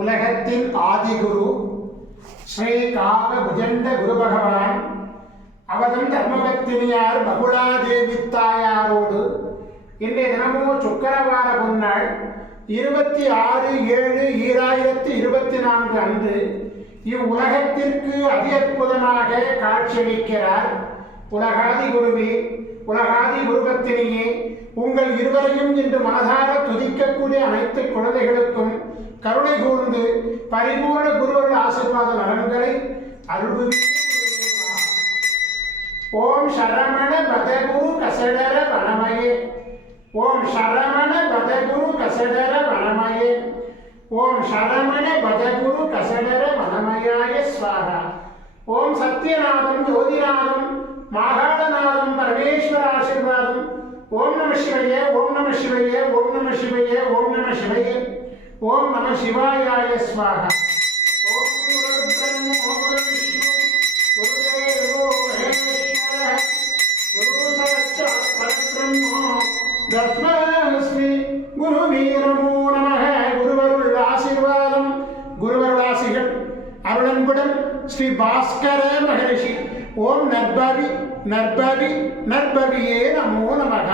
உலகத்தின் ஆதிகுரு ஸ்ரீ காம புஜண்ட குரு பகவான் அவதம் தர்மபத்தினியார் பகுலாதேவி தாயாரோடு இன்றைய தினமும் சுக்கரவார பொன்னாள் 26/7/2024 அன்று இவ்வுலகத்திற்கு அதி அற்புதமாக காட்சியளிக்கிறார். உலகாதி குருவே, உலகாதி குருபத்தினியே, உங்கள் இருவரையும் இன்று மனதார துதிக்கக்கூடிய அனைத்து குழந்தைகளுக்கும் கருணை கூர்ந்து பரிபூர்ண குருவர்கள் ஆசீர்வாத நலன்களை அருள்புரியும். ஓம் சரவண பதகுரு கசடர வனமயே, ஓம் சரவண பதகுரு கசடர வனமயே, ஓம் சரவண பதகுரு கசடர வனமயாய ஸ்வாஹா. ஓம் சத்யநாதம் ஜோதிநாதம் மாகாடநாதம் பரமேஸ்வர ஆசீர்வாதம். ஓம் நம சிவய, ஓம் நம சிவய, ஓம் நம சிவய, ஓம் நம சிவய, ஓம் நம சிவாயாய ஸ்வாஹா. ஓம் குரு பிரம்ம குரு விஷ்ணு குருதேவோ மகேஸ்வர குரு சாட்சாத் பரபிரம்ம தஸ்மை குருவே நமோ நமः. குருவருள் ஆசீர்வாதம், குருவருள் ஆசிகள் அருளன்புடன் ஸ்ரீ பாஸ்கர மகரிஷி. ஓம் நற்பவி நற்பவி நற்பவியே நமோ நமः.